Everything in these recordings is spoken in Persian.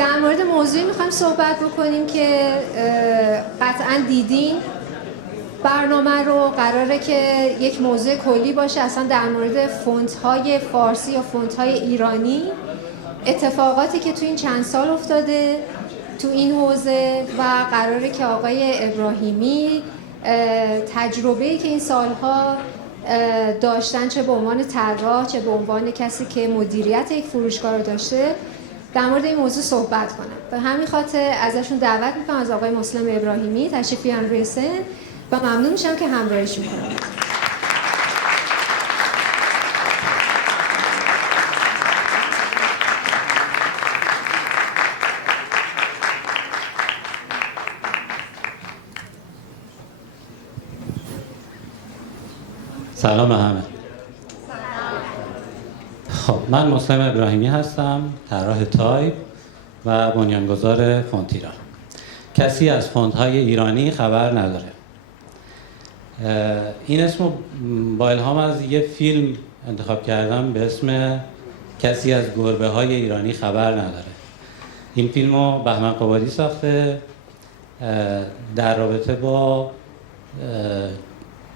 در مورد موضوعی میخوایم صحبت بکنیم که قطعا دیدین برنامه رو. قراره که یک موضوع کلی باشه اصلا در مورد فونت‌های فارسی یا فونت‌های ایرانی، اتفاقاتی که تو این چند سال افتاده تو این حوزه و قراره که آقای ابراهیمی تجربه‌ای که این سالها داشتن، چه به عنوان طراح چه به عنوان کسی که مدیریت یک فروشگاه رو داشته، در مورد این موضوع صحبت کنم. به همین خاطر ازشون دعوت میکنم، از آقای مسلم ابراهیمی تشریف بیارن روی سن و ممنون میشم که همراهیشون کنم. سلام همه. خب من مسلم ابراهیمی هستم، طراح تایپ و بنیانگذار فونت ایران. کسی از فونت های ایرانی خبر نداره. این اسمو با الهام از یه فیلم انتخاب کردم به اسم کسی از گربه های ایرانی خبر نداره. این فیلمو بهمن قبادی ساخته در رابطه با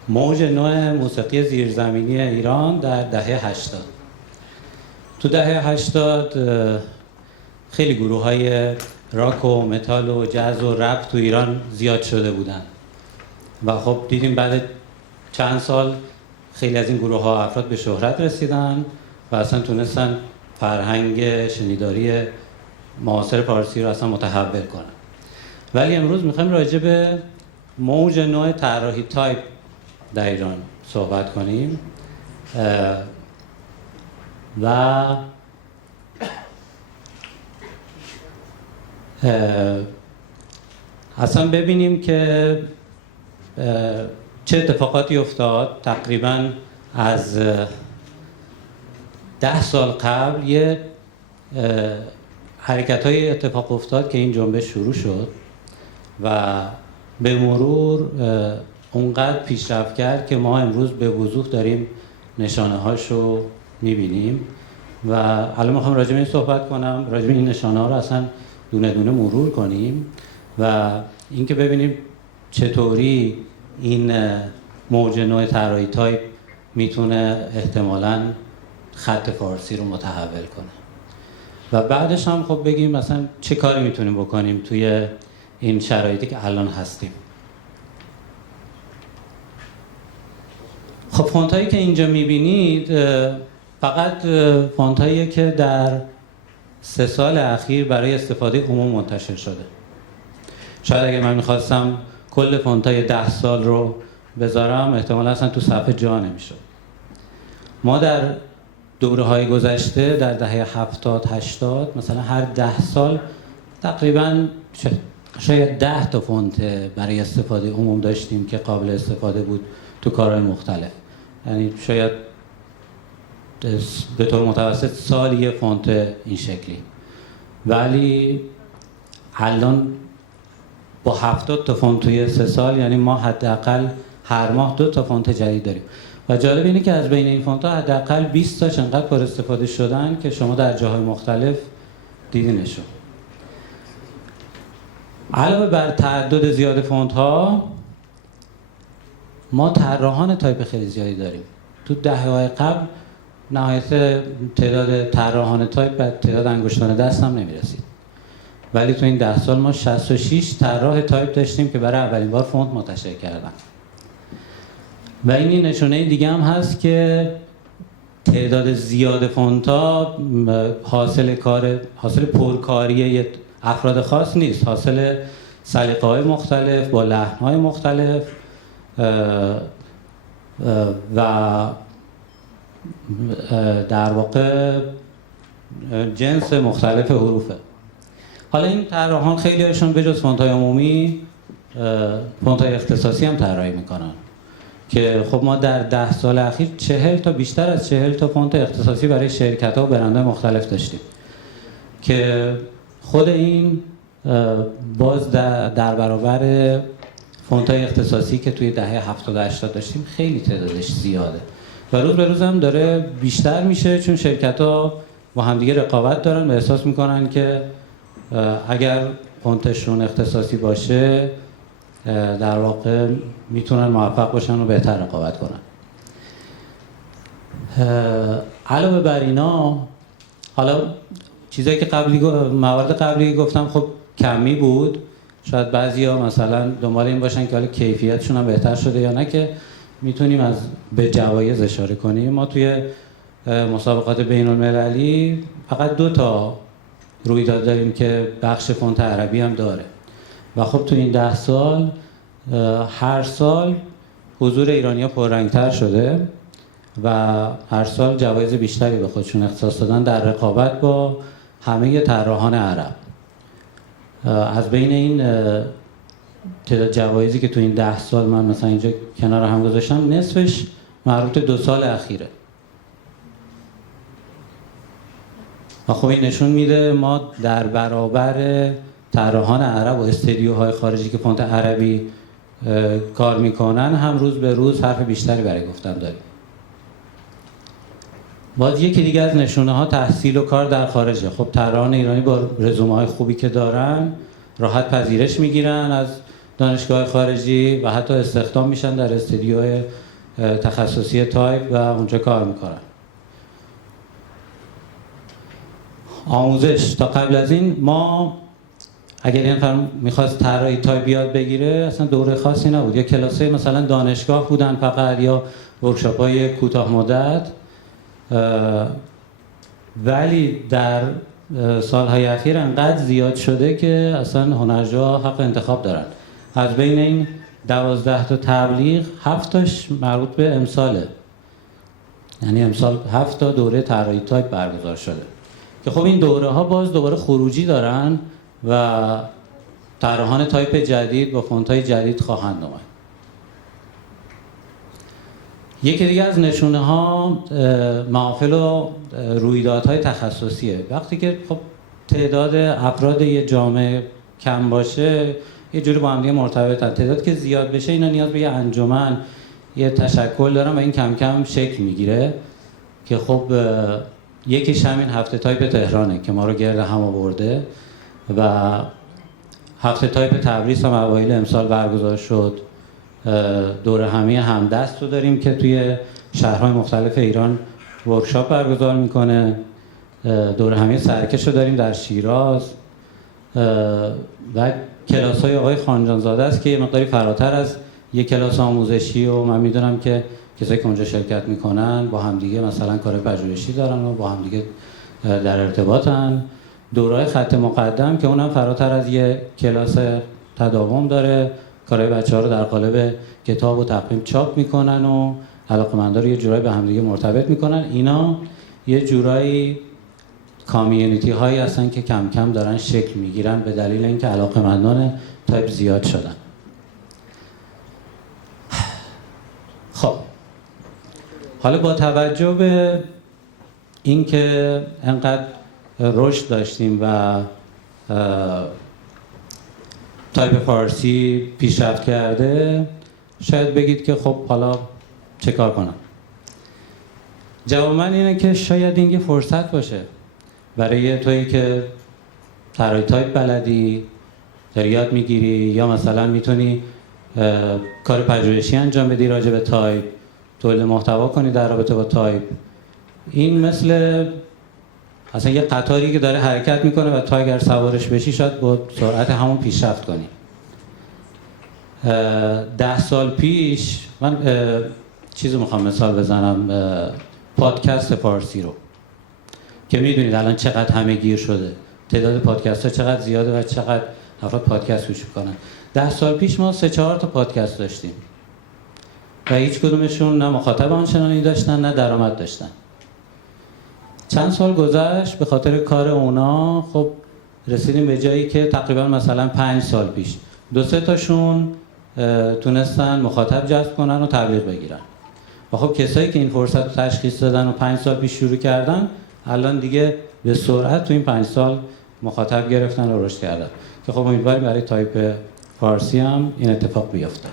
موج نو موسیقی زیرزمینی ایران در دهه 80. تو دهه 80 خیلی گروه‌های راک و متال و جاز و رپ تو ایران زیاد شده بودن و خب دیدیم بعد چند سال خیلی از این گروه‌ها افراد به شهرت رسیدن و اصلا تونستن فرهنگ شنیداری معاصر فارسی رو اصلا متحول کنن. ولی امروز می‌خوایم راجع به موج نو طراحی تایپ در ایران صحبت کنیم و اصلا ببینیم که چه اتفاقاتی افتاد. تقریبا از 10 سال قبل یه حرکت‌های اتفاق افتاد که این جنبش شروع شد و به مرور اونقدر پیشرفت کرد که ما امروز به وضوح داریم نشانه هاشو میبینیم و الان میخوام راجع به این صحبت کنم، راجع به این نشانه ها رو اصلا دونه دونه مرور کنیم و اینکه ببینیم چطوری این موج نو طراحی تایپ میتونه احتمالاً خط فارسی رو متحول کنه و بعدش هم خب بگیم مثلا چه کاری میتونیم بکنیم توی این شرایطی که الان هستیم. خب فونت هایی که اینجا میبینید فقط فونت هایی که در 3 سال اخیر برای استفاده عموم منتشر شده. شاید اگر من میخواستم کل فونت های 10 سال رو بذارم احتمالا اصلا تو صفحه جا نمیشد. ما در دوره های گذشته در دهه 70-80 مثلا هر 10 سال تقریبا شاید 10 تا فونت برای استفاده عموم داشتیم که قابل استفاده بود تو کارهای مختلف. یعنی شاید به طور متوسط سالی یه فونت این شکلی، ولی الان با 70 تا فونت توی 3 سال یعنی ما حداقل هر ماه 2 تا فونت جدید داریم و جالب اینه که از بین این فونت ها حداقل 20 تاش انقدر پر استفاده شدن که شما در جاهای مختلف دیدینشون. علاوه بر تعدد زیاد فونت ها ما طراحان تایپ خیلی زیادی داریم. تو دهه‌های قبل نهایت تعداد طراحان تایپ به تعداد انگشتان دست هم نمی‌رسید. ولی تو این 10 سال ما 66 طراح تایپ داشتیم که برای اولین بار فونت منتشر کردن. و این نشونه دیگه هم هست که تعداد زیاد فونت ها حاصل پرکاری افراد خاص نیست، حاصل سلیقه‌های مختلف با لحن‌های مختلف و در واقع جنس مختلف حروفه. حالا این طراحان خیلی هاشون به جز فونت‌های عمومی فونت‌های اختصاصی هم طراحی میکنن که خب ما در 10 سال اخیر 40 تا بیشتر از 40 تا فونت اختصاصی برای شرکت‌ها و برندهای مختلف داشتیم که خود این باز در برابر فونت‌های اختصاصی که توی دهه 70 و 80 داشتیم خیلی تعدادش زیاده و روز به روز هم داره بیشتر میشه، چون شرکت‌ها با همدیگه رقابت دارن و احساس میکنن که اگر فونتشون اختصاصی باشه در واقع میتونن موفق باشن و بهتر رقابت کنن. علاوه بر اینا، حالا چیزایی که موارد قبلی گفتم خب کمی بود، شاید بعضیا مثلا دنبال این باشن که حالا کیفیتشون هم بهتر شده یا نه، که میتونیم به جوایز اشاره کنیم. ما توی مسابقات بین المللی فقط 2 تا رویداد داریم که بخش فونت عربی هم داره و خب تو این 10 سال هر سال حضور ایرانی‌ها پررنگ‌تر شده و هر سال جوایز بیشتری به خودشون اختصاص دادن در رقابت با همه طراحان عرب. از بین این تعداد جوایزی که تو این 10 سال من مثلا اینجا کنار هم گذاشتم، نصفش مربوط 2 سال اخیره. و خب این نشون میده ما در برابر طراحان عرب و استدیوهای خارجی که فونت عربی کار میکنن هم روز به روز حرف بیشتری برای گفتن داریم. باز یکی دیگه از نشونه ها تحصیل و کار در خارجه. خب طراحان ایرانی با رزومه های خوبی که دارن راحت پذیرش میگیرن از دانشگاه خارجی و حتی استخدام میشن در استدیوهای تخصصی تایپ و اونجا کار میکنن. آموزش تا قبل از این ما اگر این نفر میخواست طراحی تایپ یاد بگیره اصلا دوره خاصی نبود، یا کلاسای مثلا دانشگاه بودن فقط، یا ورکشاپ‌های کوتاه مدت. ولی در سالهای اخیر انقدر زیاد شده که اصلا هنرجوها حق انتخاب دارن. از بین این 12 تا تبلیغ 7 تاش مربوط به امساله، یعنی امسال 7 تا دوره طراحی تایپ برگزار شده که خب این دوره ها باز دوباره خروجی دارن و طراحان تایپ جدید با فونت های جدید خواهند آمد. یکی دیگه از نشونه ها محافل و رویدادهای تخصصیه. وقتی که خب تعداد افراد یه جامعه کم باشه یه جوری با هم دیگه مرتبطن، تعداد که زیاد بشه اینا نیاز به یه انجمن، یه تشکل دارن و این کم کم شکل میگیره که خب یکیش همین هفته تایپ تهرانه که ما رو گرد هم آورده و هفته تایپ تبریز هم اوایل امسال برگزار شد. دوره همی همدست رو داریم که توی شهرهای مختلف ایران ورکشاپ برگزار میکنه. دوره همی سرکش رو داریم در شیراز و کلاس های آقای خانجانزاده است که یه مقداری فراتر از یک کلاس آموزشی و من میدونم که کسایی که اونجا شرکت میکنن با همدیگه مثلا کار پژوهشی دارن و با همدیگه در ارتباطن. دوره‌های خط مقدم که اونم فراتر از یه کلاس تداوم داره، کارهای بچه‌ها رو در قالب کتاب و تقویم چاپ میکنن و علاقه‌مندا رو یه جورایی به همدیگه مرتبط میکنن. اینا یه جورایی کامیونیتی هایی هستن که کم کم دارن شکل میگیرن به دلیل اینکه علاقه‌مندان تایپ زیاد شدن. خب حالا با توجه به اینکه انقدر رشد داشتیم و تایپ فارسی پیشرفت کرده، شاید بگید که خب حالا چه کار کنم؟ جواب من اینه که شاید این یه فرصت باشه برای تویی که طراحی تایپ بلدی، داری یاد میگیری یا مثلا میتونی کار پژوهشی انجام بدی راجع به تایپ، تولید محتوا کنی در رابطه با تایپ. این مثل اصلا یه قطاری که داره حرکت میکنه و تا اگر سوارش بشی شاید با سرعت همون پیشرفت کنی. 10 سال پیش من چیزو میخوام مثال بزنم، پادکست فارسی رو که میدونید الان چقدر همه گیر شده، تعداد پادکست ها چقدر زیاده و چقدر افراد پادکست گوش میکنن. 10 سال پیش ما 3-4 تا پادکست داشتیم و هیچ کدومشون نه مخاطب آنچنانی داشتن نه درآمد داشتن. چند سال گذشت به خاطر کار اونا خب رسیدیم به جایی که تقریبا مثلا 5 سال پیش 2-3 تاشون تونستن مخاطب جذب کنن و تبلیغ بگیرن و خب کسایی که این فرصت رو تشخیص دادن و 5 سال پیش شروع کردن الان دیگه به سرعت تو این 5 سال مخاطب گرفتن و رشد کردن که خب امیدواریم برای تایپ فارسی هم این اتفاق بیفته.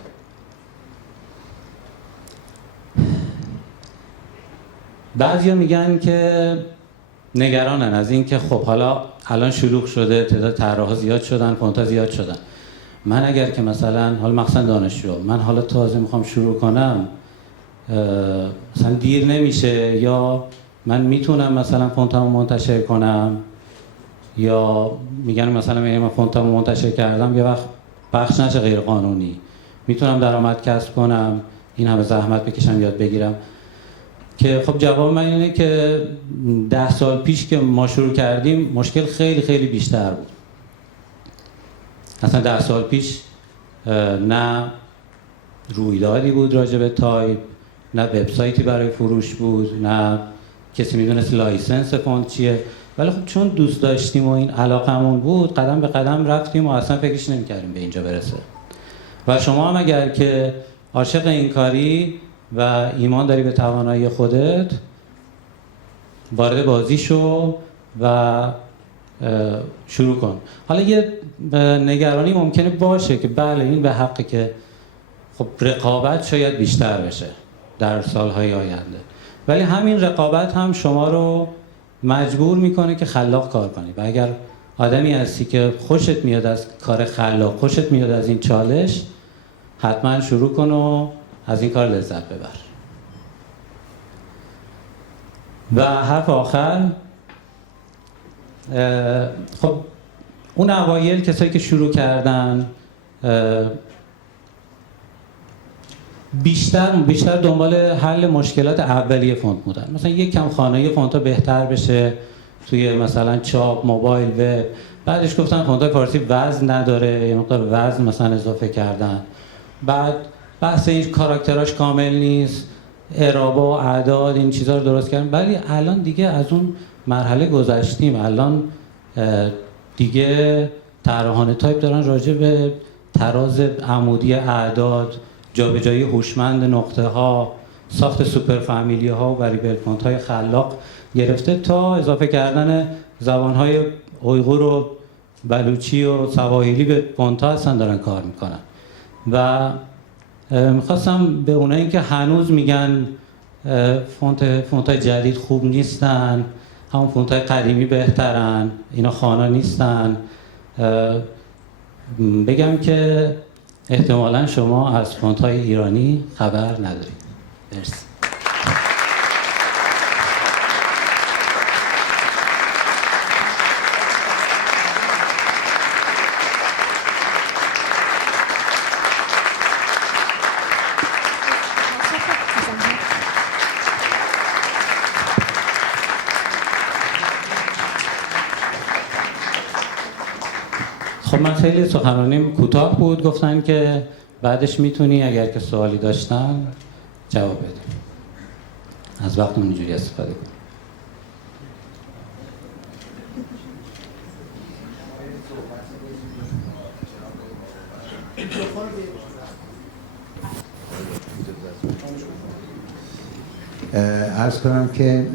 بعضیا میگن که نگرانن از این که خب حالا الان شلوغ شده، تعداد طراحا زیاد شدن، فونت‌ها زیاد شدن. من اگر که مثلا حالا مخصوصا دانشجو، من حالا تازه میخوام شروع کنم، مثلا دیر نمیشه، یا من میتونم مثلا فونتامو منتشر کنم، یا میگن مثلا من فونتامو منتشر کردم یه وقت پخش نشه غیر قانونی، میتونم درآمد کسب کنم، این همه زحمت بکشم یاد بگیرم. که خب جواب من اینه که 10 سال پیش که ما شروع کردیم مشکل خیلی خیلی بیشتر بود. اصلا 10 سال پیش نه رویدادی بود راجع به تایپ، نه وبسایتی برای فروش بود، نه کسی میدونست لایسنس فونت چیه. ولی خب چون دوست داشتیم و این علاقمون بود، قدم به قدم رفتیم و اصلا فکرش نمی‌کردیم به اینجا برسه. و شما هم اگر که عاشق این کاری و ایمان داری به توانایی خودت، وارد بازی شو و شروع کن. حالا یه نگرانی ممکنه باشه که بله این به حقه که خب رقابت شاید بیشتر بشه در سالهای آینده، ولی همین رقابت هم شما رو مجبور میکنه که خلاق کار کنی. و اگر آدمی هستی که خوشت میاد از کار خلاق، خوشت میاد از این چالش، حتما شروع کن و از این کار لذت ببر. و حرف آخر، خب اون اوایل کسایی که شروع کردن بیشتر دنبال حل مشکلات اولیه فونت بودن. مثلا یک کم خانایی فونت‌ها بهتر بشه توی مثلا چاپ، موبایل، وب. بعدش گفتن فونت‌های فارسی وزن نداره، یه مقدار وزن مثلا اضافه کردن. بعد بحث این کاراکتراش کامل نیست، اعرابا و اعداد این چیزا رو درست کردن. ولی الان دیگه از اون مرحله گذشتیم. الان دیگه طراحان تایپ دارن راجع به تراز عمودی اعداد، جابجایی هوشمند نقطه ها، ساخت سوپر فامیلی ها و وریبل فونت های خلاق گرفته تا اضافه کردن زبان های اویغور و بلوچی و سواحیلی به فونت ها هستن دارن کار میکنن. و میخواستم به اونایی که هنوز میگن فونت های جدید خوب نیستن، همون فونت های قدیمی بهترن، اینا خوانا نیستن، بگم که احتمالاً شما از فونت‌های ایرانی خبر ندارید. مرسی. خب من خیلی سخنرانیم کوتاه بود، گفتن که بعدش میتونی اگر که سوالی داشتن جواب بدیم. از وقتمون اینجوری استفاده کنیم. عرض کنم که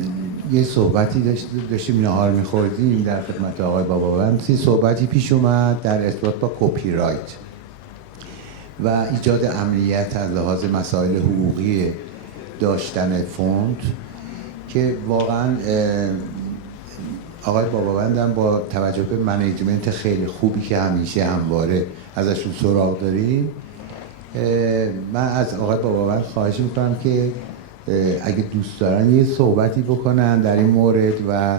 یه صحبتی داشتیم نهار می‌خوردیم در خدمت آقای باباوند. یه صحبتی پیش اومد در ارتباط با کپی رایت و ایجاد امنیت از لحاظ مسائل حقوقی داشتن فونت که واقعا آقای باباوند هم با توجه به منیجمنت خیلی خوبی که همیشه همواره ازشون سراغ داریم، من از آقای باباوند خواهش میکنم که اگه دوست دارن یه صحبتی بکنن در این مورد. و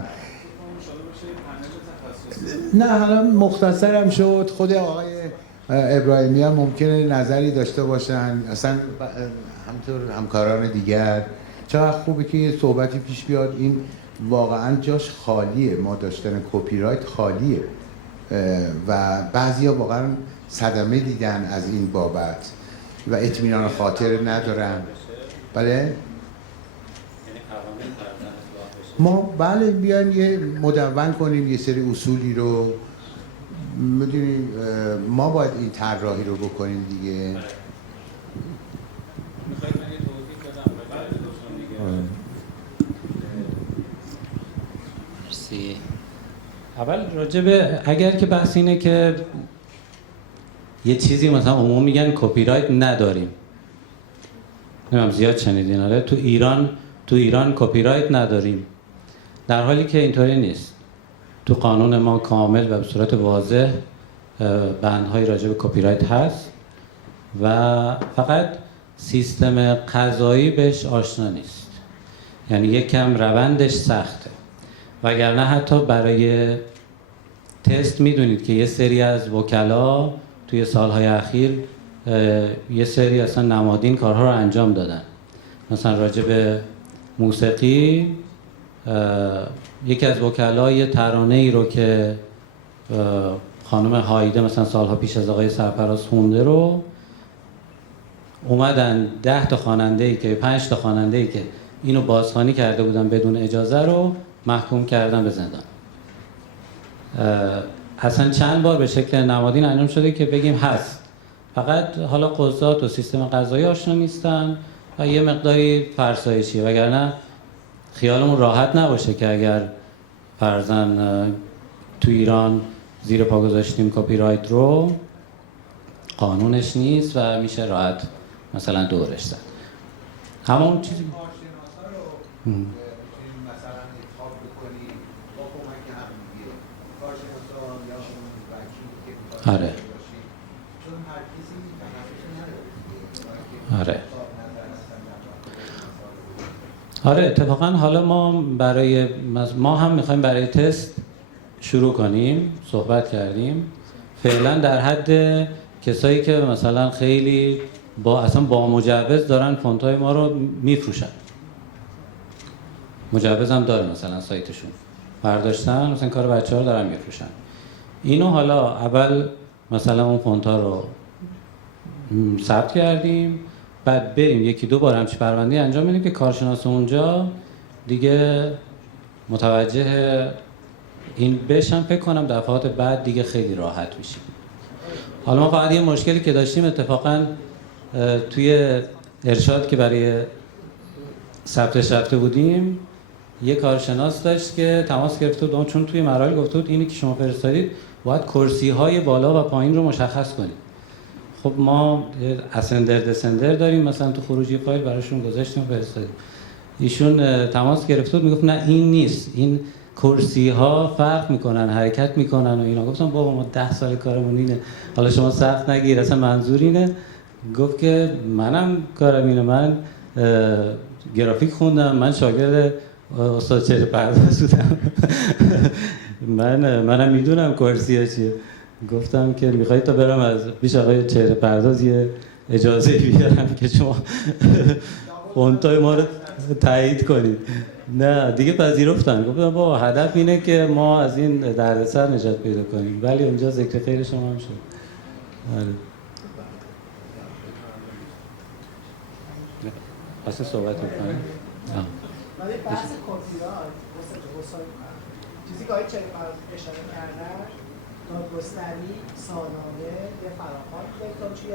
نه حالا مختصرم شد، خود آقای ابراهیمی هم ممکنه نظری داشته باشن، اصلا همطور همکاران دیگر. چقدر خوبه که یه صحبتی پیش بیاد، این واقعا جاش خالیه، ما داشتن کپی رایت خالیه و بعضیا واقعا صدمه دیدن از این بابت و اطمینان خاطر ندارن. بله ما بله بیایم یه مدون کنیم یه سری اصولی رو، میدونیم ما باید این طراحی رو بکنیم دیگه. مرسی. اول راجع به اگر که بحث اینه که یه چیزی مثلا عموم میگن کپی رایت نداریم، نمیدونم زیاد شنیدین آره، تو ایران کپی رایت نداریم، در حالی که اینطوری نیست. تو قانون ما کامل و به صورت واضح بندهای راجع به کپی رایت هست و فقط سیستم قضایی بهش آشنا نیست، یعنی یک کم روندش سخته. وگرنه حتی برای تست میدونید که یه سری از وکلا توی سالهای اخیر یه سری اصلا نمادین کارها رو انجام دادن. مثلا راجع به موسیقی یکی از وکلا یه ترانه ای رو که خانم هایده مثلا سالها پیش از آقای سرفراز خونده رو اومدن 10 تا خواننده ای که 5 تا خواننده ای که اینو بازخوانی کرده بودن بدون اجازه رو محکوم کردن به زندان. اصلا چند بار به شکل نمادین انجام شده که بگیم هست، فقط حالا قضات و سیستم قضایی آشنا نیستن و یه مقداری فرسایشی. وگرنه خیالمون راحت نباشه که اگر فرضاً تو ایران زیر پا گذاشتیم کپی رایت رو، قانونش نیست و میشه راحت مثلا دورش زد. همون چیزی مثلا انتخاب بکنی با کمک همدیگه کارشناسا یا وکیل که آره چون هر کسی تخصص نداره. آره آره اتفاقا حالا ما هم میخوایم برای تست شروع کنیم، صحبت کردیم فعلا در حد کسایی که مثلا خیلی اصلا با مجوز دارن فونت‌های ما رو میفروشن، مجوز هم داره مثلا سایتشون، برداشتن مثلا کار بچه‌ها رو دارن میفروشن. اینو حالا اول مثلا اون فونت‌ها رو ثبت کردیم، بعد بریم یکی دو بار همچین پرونده انجام بدیم که کارشناس اونجا دیگه متوجه این بشن. فکر کنم دفعات بعد دیگه خیلی راحت میشیم. حالا ما فقط یه مشکلی که داشتیم اتفاقا توی ارشاد که برای ثبتش رفته بودیم یه کارشناس داشت که تماس گرفته بود، چون توی مراحل گفته بود اینی که شما فرستادید باید کرسی‌های بالا و پایین رو مشخص کنید. خب ما اسندر دسندر داریم، مثلا تو خروجی فایل براشون گذاشتیم و فرستادیم. ایشون تماس گرفته بود میگفت نه این نیست، این کرسی‌ها فرق میکنن، حرکت میکنن و اینا. گفتم بابا ما 10 سال کارمون اینه، حالا شما سخت نگیر، اصلا منظور اینه. گفت که منم کارم اینه، من گرافیک خوندم، من شاگرد استاد چهره پرداز بودم منم میدونم کرسی‌ها چیه. گفتم که میخواید تا برم از پیش آقای چهره پرداز یه اجازه بیارم که شما فونتای ما رو تایید کنید. نه دیگه پذیرفتن. گفتم بابا هدف اینه که ما از این دردسر نجات پیدا کنیم، ولی اونجا ذکر خیر شما هم شد. آره. اصلا صحبت میکنیم ولی بحث کپی رایت چیزی که آقای چهره پرداز اشاره کردن، دادگستری، سالانه، یه فراخوان که توی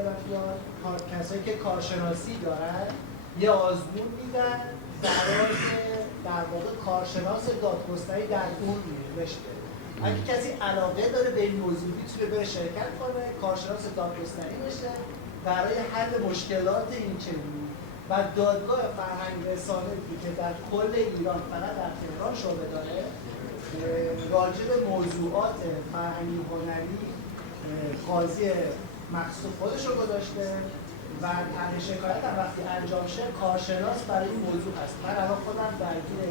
کسایی که کارشناسی دارن یه آزمون میدن برای در واقع کارشناس دادگستری در اون رشته. اگه کسی علاقه داره به این موضوع میتونه بره شرکت کنه، کارشناس دادگستری بشه برای حل مشکلات این چنینی. و دادگاه فرهنگ رسانه که در کل ایران فقط در تهران شعبه داره، راجع به موضوعات فرهنگی هنری قاضی مخصوص خودش رو گذاشته و طرح شکایت هم وقتی انجام شه کارشناس برای این موضوع هست. من الان خودم درگیر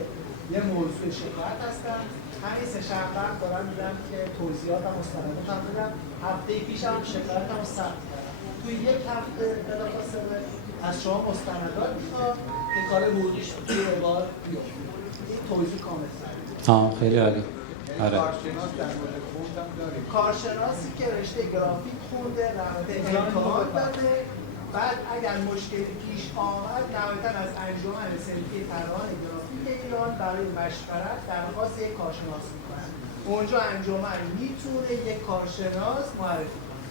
یه موضوع شکایت هستم، همین سه شنبه دارم میدم که توضیحات و مستندات هم بدم. هفته پیش هم شکایت هم ثبت کردم. توی یک هفته بلافاصله از شما مستندات میخواد که کار ورودیش توی بار بیفته. این توضیح کامل است. خیلی عالی. آره. کارشناس در مورد فونت هم داریم. کارشناسی که رشته گرافیک خونده، رابطه امتحان داده، بعد اگر مشکلی پیش آمد نهایتاً از انجمن سلفی طراحان گرافیک ایران برای مشورت درخواست یک کارشناس میکنن. اونجا انجمن میتونه یک کارشناس معرفی کنه.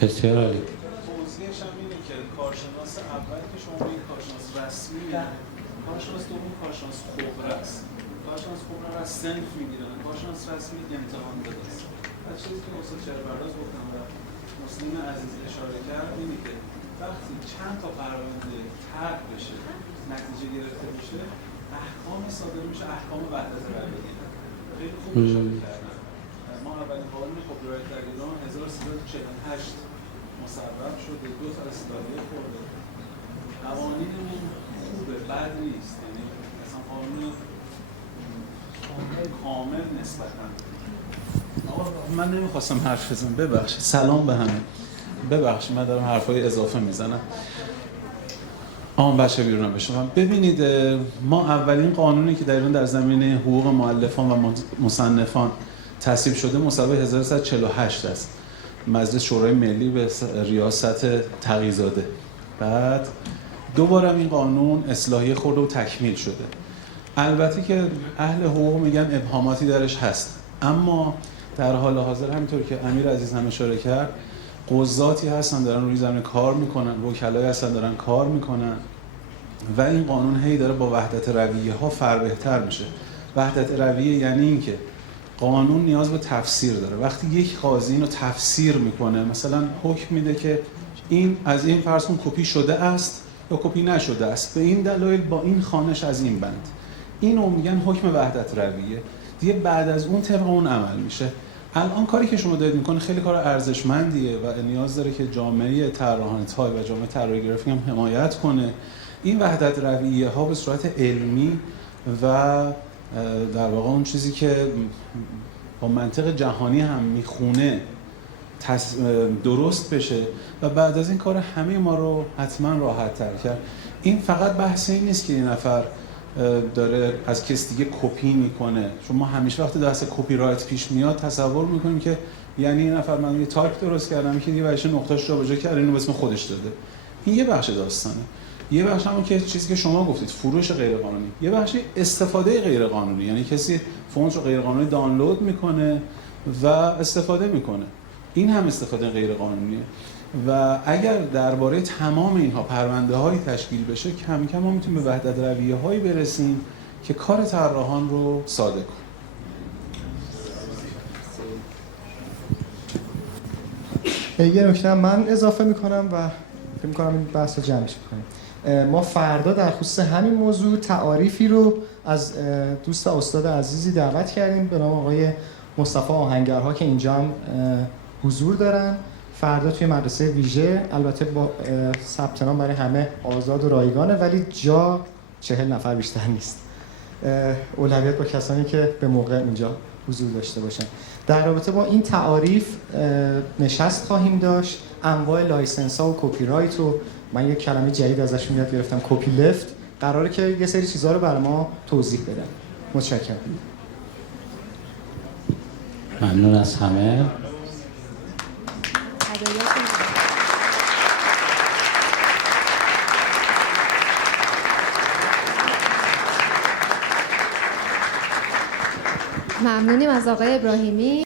بسیار عالی. توضیحش هم اینه که کارشناس اول که شما این کارشناس رسمی، کارشناس دوم کارشناس خبره است. کارشناس خبره را از صنف میگیرن، کارشناس رسمی امتحان داده است. از چیزی که استاد چهره پرداز گفتم و مسلم عزیز اشاره کرد اینه که وقتی چند تا پرونده طرح بشه، نتیجه گرفته بشه، احکام صادر میشه، احکام وحدت رأیه. خیلی خوب اشاره کردن. ما اولین قانون کپی رایت در ایران 1348 مصوب شده، 2 تا اصلاحیه خورده. قوانینمون خوبه، بد نیست، یعنی مثلا قانون کامل نسبتاً. آقا من نمیخواستم حرف بزنم، ببخشید. سلام به همه. ببخشید من دارم حرفای اضافه میزنم. بچه بیرونم بشم. ببینید ما اولین قانونی که در ایران در زمینه حقوق مؤلفان و مصنفان تصویب شده مصوبه 1348 است. مجلس شورای ملی به ریاست تقی‌زاده. بعد دوباره این قانون اصلاحیه خورده و تکمیل شده. البته که اهل حقوق میگن ابهاماتی درش هست، اما در حال حاضر همینطور که امیر عزیز هم اشاره کرد، قضاتی هستن دارن روی زمین کار میکنن، وکلایی هستن دارن کار میکنن و این قانون هی داره با وحدت رویه ها بهتر میشه. وحدت رویه یعنی این که قانون نیاز به تفسیر داره. وقتی یک قاضی اینو تفسیر میکنه، مثلا حکم میده که این از این فرض کن کپی شده است یا کپی نشده است، به این دلایل با این خوانش از این بند، اینو میگن حکم وحدت رویه. دیگه بعد از اون طبق اون عمل میشه. الان کاری که شما دارید میکنه خیلی کار ارزشمندیه و نیاز داره که جامعه طراحان تای و جامعه طراحی گرافیک هم حمایت کنه. این وحدت رویه ها به صورت علمی و در واقع اون چیزی که با منطق جهانی هم میخونه درست بشه و بعد از این کار همه ما رو حتما راحت تر کرد. این فقط بحث این نیست که این نفر داره از کسی دیگه کپی میکنه. چون ما همیشه وقتی بحث کپی رایت پیش میاد تصور میکنیم که یعنی این نفر من یه تایپ درست کردم که دیگه برایش نقطه‌اش جابجا کرد اینو به اسم خودش داده. این یه بخش داستانه. یه بخش همون که چیزی که شما گفتید فروش غیر قانونی، یه بخش استفاده غیر قانونی، یعنی کسی فونت رو غیر قانونی دانلود میکنه و استفاده میکنه. این هم استفاده غیر قانونیه و اگر درباره تمام اینها پرونده‌هایی تشکیل بشه کم کم ما میتونیم به وحدت رویه‌هایی برسیم که کار طراحان رو ساده کنه. یه نکته من اضافه میکنم و فکر میکنم این بحث رو جمعش میکنیم. ما فردا در خصوص همین موضوع تعاریفی رو از دوست استاد عزیزی دعوت کردیم به نام آقای مصطفی آهنگرها که اینجا هم حضور دارن. فردا توی مدرسه ویژه، البته با ثبت نام برای همه آزاد و رایگانه، ولی جا 40 نفر بیشتر نیست. اولویت با کسانی که به موقع اینجا حضور داشته باشن. در رابطه با این تعاریف نشست خواهیم داشت. انواع لایسنس ها و کپی رایت و من یک کلمه جدید ازشون یاد گرفتم، کپی لفت، قراره که یه سری چیزها رو برای ما توضیح بدن. متشکرم. ممنون از همه. ممنونیم از آقای ابراهیمی.